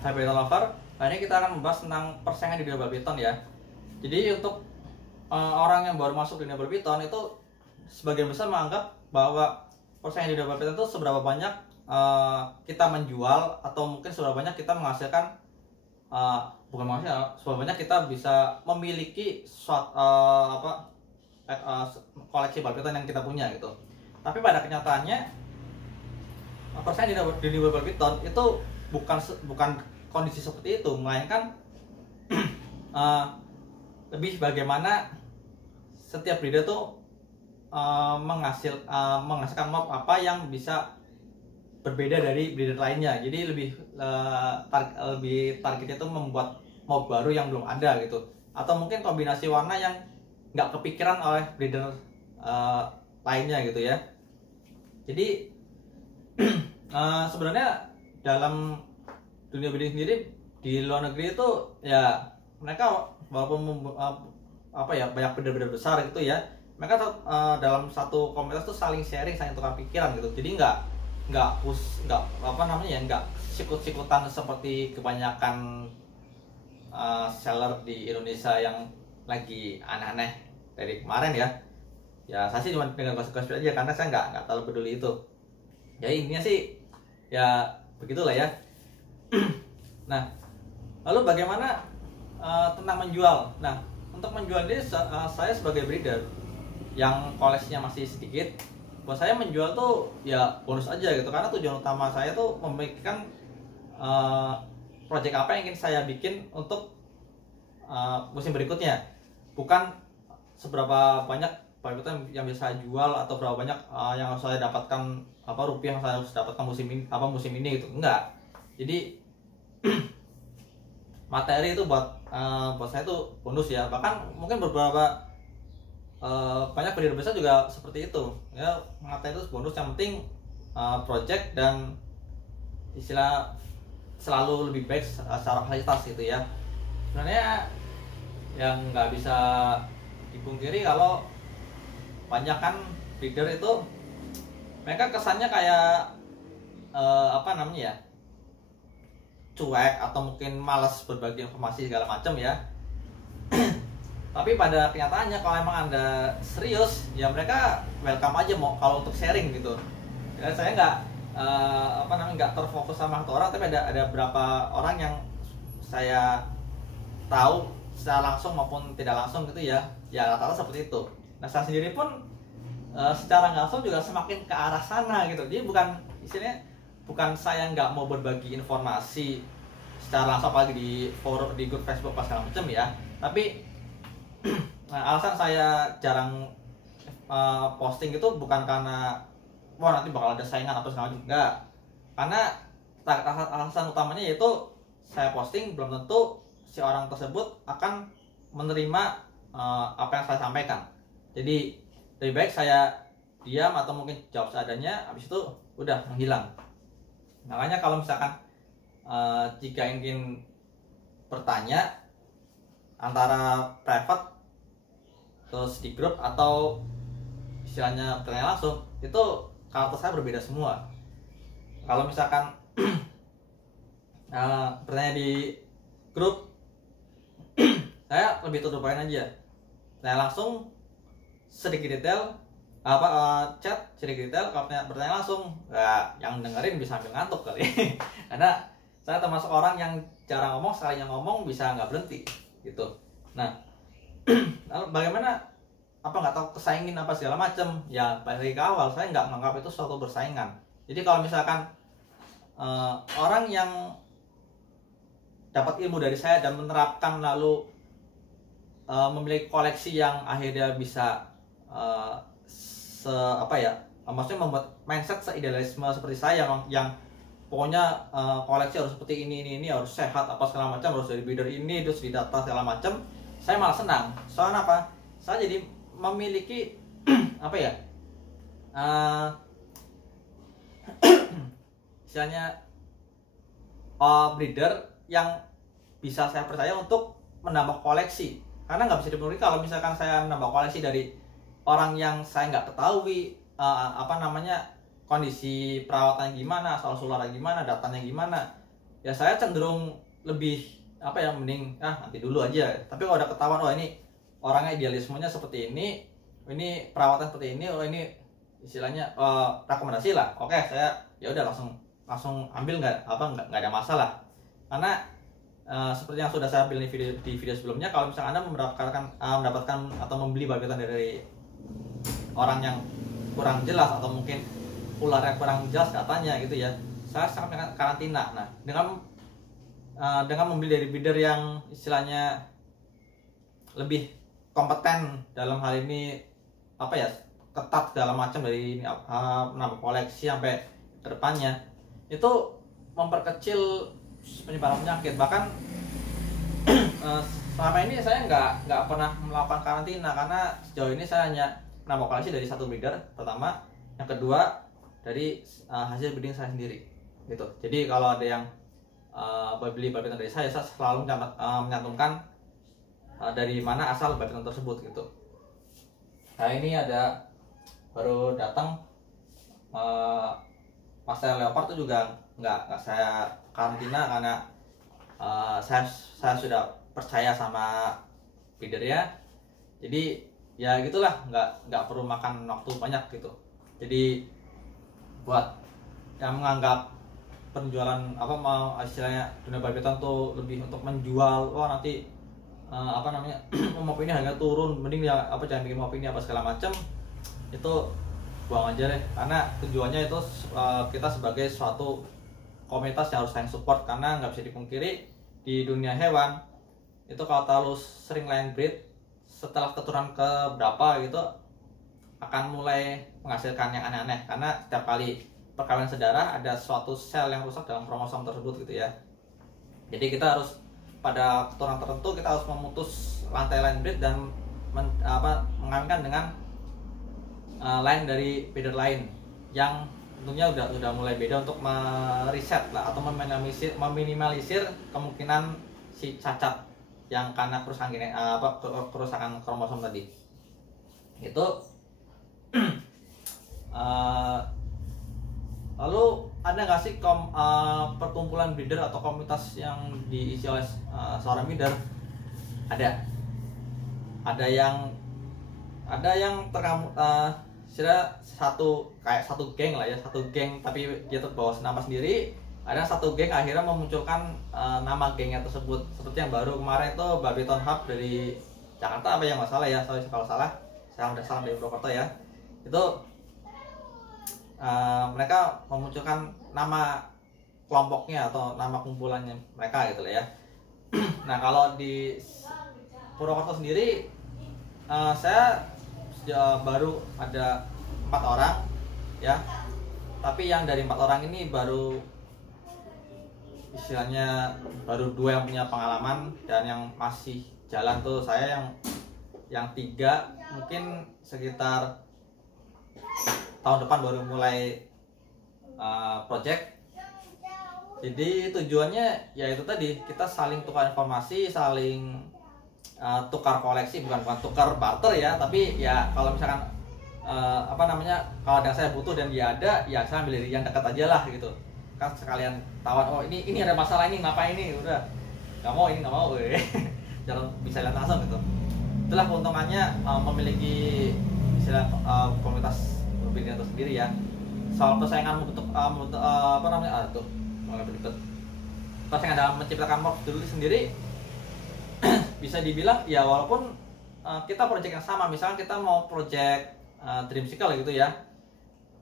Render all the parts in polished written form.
Happy Lover. Hari ini kita akan membahas tentang persaingan di dunia badminton ya. Jadi untuk orang yang baru masuk di dunia badminton itu sebagian besar menganggap bahwa persaingan di dunia badminton itu seberapa banyak kita menjual atau mungkin seberapa banyak kita menghasilkan bukan menghasilkan, seberapa banyak kita bisa memiliki koleksi badminton yang kita punya gitu. Tapi pada kenyataannya persaingan di dunia badminton itu bukan kondisi seperti itu, melainkan lebih bagaimana setiap breeder tuh menghasilkan mob apa yang bisa berbeda dari breeder lainnya. Jadi lebih targetnya tuh membuat mob baru yang belum ada gitu, atau mungkin kombinasi warna yang nggak kepikiran oleh breeder lainnya gitu ya. Jadi sebenarnya dalam dunia breeding sendiri di luar negeri itu ya mereka walaupun banyak breeder besar gitu ya, mereka dalam satu komunitas tuh saling sharing, saling tukar pikiran gitu. Jadi nggak sikut-sikutan seperti kebanyakan seller di Indonesia yang lagi aneh-aneh dari kemarin ya. Ya saya sih cuma dengan gosip-gosip aja karena saya nggak terlalu peduli itu. Ya intinya sih ya begitulah ya. Nah, lalu bagaimana tentang menjual? Nah, untuk menjual ini saya sebagai breeder yang koleksinya masih sedikit, buat saya menjual tuh ya bonus aja gitu, karena tujuan utama saya tuh memikirkan project apa yang ingin saya bikin untuk musim berikutnya, bukan seberapa banyak badminton yang bisa saya jual atau berapa banyak yang harus saya dapatkan rupiah yang saya harus dapatkan musim ini gitu. Enggak. Jadi materi itu buat saya tuh bonus ya. Bahkan mungkin beberapa banyak breeder besar juga seperti itu ya, materi itu bonus, yang penting project dan istilah selalu lebih baik secara fasilitas gitu ya. Sebenarnya yang nggak bisa dipungkiri kalau banyak kan breeder itu mereka kesannya kayak cuek atau mungkin malas berbagi informasi segala macam ya. Tapi pada kenyataannya kalau emang Anda serius ya mereka welcome aja mau kalau untuk sharing gitu ya. Saya nggak terfokus sama satu orang, tapi ada beberapa orang yang saya tahu secara langsung maupun tidak langsung gitu ya rata-rata seperti itu. Nah saya sendiri pun secara nggak langsung juga semakin ke arah sana gitu. Jadi bukan saya nggak mau berbagi informasi secara langsung apalagi di forum, di grup Facebook pas segala macam ya, tapi alasan saya jarang posting itu bukan karena nanti bakal ada saingan apa segala macam, enggak. Karena alasan utamanya yaitu saya posting belum tentu si orang tersebut akan menerima apa yang saya sampaikan. Jadi lebih baik saya diam atau mungkin jawab seadanya, habis itu udah menghilang. Makanya kalau misalkan jika ingin bertanya antara private terus di grup atau istilahnya bertanya langsung, itu karakter saya berbeda semua. Kalau misalkan bertanya di grup saya lebih to the point aja, saya langsung sedikit detail chat sedikit detail. Kalau bertanya langsung yang dengerin bisa ambil ngantuk kali karena saya termasuk orang yang jarang ngomong, sekali yang ngomong bisa nggak berhenti gitu. Nah lalu bagaimana nggak tahu kesaingin apa segala macam ya, dari awal saya nggak menganggap itu suatu bersaingan. Jadi kalau misalkan orang yang dapat ilmu dari saya dan menerapkan lalu memiliki koleksi yang akhirnya bisa maksudnya membuat mindset seidealisme seperti saya yang pokoknya koleksi harus seperti ini harus sehat apa segala macam, harus dari breeder ini terus didata segala macam, saya malah senang. Soalnya apa? Saya jadi memiliki istilahnya breeder yang bisa saya percaya untuk menambah koleksi. Karena nggak bisa dipungkiri kalau misalkan saya menambah koleksi dari orang yang saya nggak ketahui kondisi perawatannya gimana, asal usulnya gimana, datanya gimana, ya saya cenderung lebih apa ya, mending nanti dulu aja. Tapi kalau udah ketahuan oh ini orangnya idealismenya seperti ini perawatan seperti ini, oh ini istilahnya rekomendasi lah, oke saya ya udah langsung ambil, nggak ada masalah. Karena seperti yang sudah saya bilang di video sebelumnya, kalau misalnya Anda mendapatkan atau membeli babi hutan dari orang yang kurang jelas atau mungkin ularnya kurang jelas katanya gitu ya, saya sangat karantina. Nah, dengan membeli dari breeder yang istilahnya lebih kompeten dalam hal ini, apa ya, ketat segala macam dari nama koleksi sampai kedepannya, itu memperkecil penyebaran penyakit. Bahkan selama ini saya nggak pernah melakukan karantina, karena sejauh ini saya hanya nama koleksi dari satu breeder pertama, yang kedua dari hasil breeding saya sendiri gitu. Jadi kalau ada yang beli babi hutan dari saya selalu menyantumkan dari mana asal babi hutan tersebut gitu. Nah ini ada baru datang Master Leopard itu juga nggak saya karantina, karena saya sudah percaya sama breedernya. Jadi ya gitulah, nggak perlu makan waktu banyak gitu. Jadi buat yang menganggap penjualan mau istilahnya dunia babi hutan tuh lebih untuk menjual, nanti opini harga turun, mending ya jangan bikin opini segala macam, itu buang aja deh. Karena tujuannya itu kita sebagai suatu komunitas yang harus saling support. Karena nggak bisa dipungkiri di dunia hewan itu kalau terlalu sering line breed, setelah keturunan ke berapa gitu akan mulai menghasilkan yang aneh-aneh. Karena setiap kali perkawinan sedarah ada suatu sel yang rusak dalam kromosom tersebut gitu ya. Jadi kita harus pada keturunan tertentu kita harus memutus rantai line breed dan mengawinkan dengan line dari breeder lain yang tentunya udah mulai beda, untuk meriset lah atau meminimalisir kemungkinan si cacat yang karena kerusakan kromosom tadi itu. Lalu ada nggak sih perkumpulan breeder atau komunitas yang diisi oleh seorang breeder? Ada yang satu geng lah ya, satu geng tapi dia terbawa nama sendiri. Ada satu geng akhirnya memunculkan nama gengnya tersebut, seperti yang baru kemarin itu Babi Hutan Hub dari Jakarta apa yang nggak salah ya, kalau salah saya udah salah dari Purwokerto ya. Itu mereka memunculkan nama kelompoknya atau nama kumpulannya mereka gitu lah ya. Nah kalau di Purwokerto sendiri saya baru ada 4 orang ya, tapi yang dari 4 orang ini baru istilahnya baru 2 yang punya pengalaman, dan yang masih jalan tuh saya yang 3 mungkin sekitar tahun depan baru mulai project. Jadi tujuannya ya itu tadi, kita saling tukar informasi, saling tukar koleksi, bukan tukar barter ya, tapi ya kalau misalkan kalau ada saya butuh dan dia ada, ya saya ambil dari yang dekat aja lah gitu kan, sekalian tawan ini ada masalah ini, ngapain ini, udah nggak mau jangan bisa lihat langsung gitu. Itulah keuntungannya memiliki istilah komunitas berbeda itu sendiri ya. Soal persaingan untuk persaingan dalam menciptakan mob dulu sendiri bisa dibilang ya, walaupun kita project yang sama, misalnya kita mau project Dreamsicle gitu ya,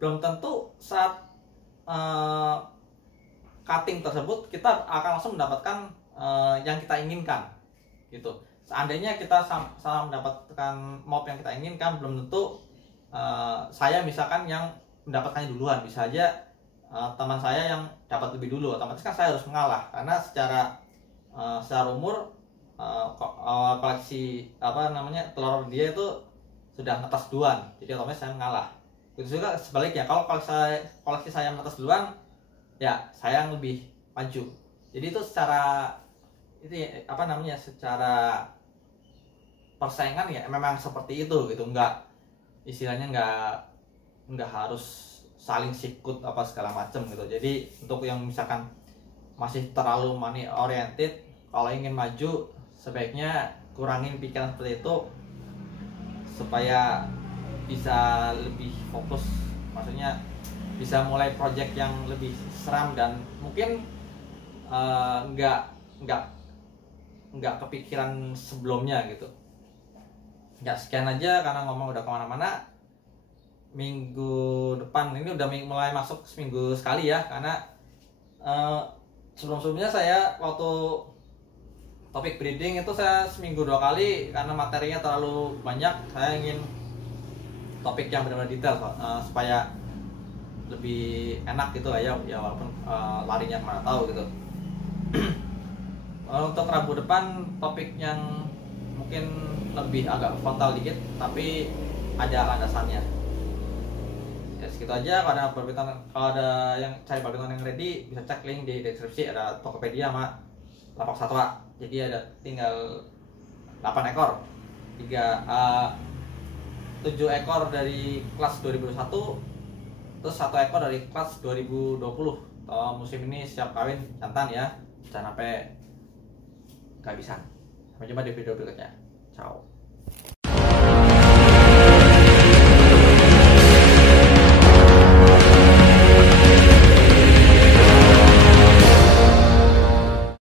belum tentu saat cutting tersebut kita akan langsung mendapatkan yang kita inginkan gitu. Seandainya kita sama mendapatkan mob yang kita inginkan, belum tentu saya misalkan yang mendapatkannya duluan, bisa aja teman saya yang dapat lebih dulu. Otomatis kan saya harus mengalah, karena secara umur koleksi telur dia itu sudah netas duluan, jadi otomatis saya mengalah. Itu juga sebaliknya, kalau koleksi saya menetas duluan, ya saya yang lebih maju. Jadi itu secara secara persaingan ya memang seperti itu gitu, istilahnya nggak harus saling sikut segala macam gitu. Jadi untuk yang misalkan masih terlalu money oriented. Kalau ingin maju sebaiknya kurangin pikiran seperti itu supaya bisa lebih fokus, maksudnya bisa mulai project yang lebih seram dan mungkin nggak kepikiran sebelumnya gitu. Ya sekian aja karena ngomong udah kemana-mana. Minggu depan ini udah mulai masuk seminggu sekali ya, karena sebelum-sebelumnya saya waktu topik breeding itu saya seminggu 2 kali karena materinya terlalu banyak. Saya ingin topik yang benar-benar detail supaya lebih enak gitu lah ya, walaupun larinya kemana tahu gitu. Untuk Rabu depan topik yang mungkin lebih agak frontal dikit tapi ada landasannya. Ya segitu aja. Kalau ada yang cari badminton yang ready bisa cek link di deskripsi, ada Tokopedia sama lapak satwa. Jadi ada tinggal 8 ekor, 7 ekor dari kelas 2021, terus 1 ekor dari kelas 2020. Musim ini siap kawin jantan ya, jangan sampai kehabisan. Sampai jumpa di video berikutnya. Ciao.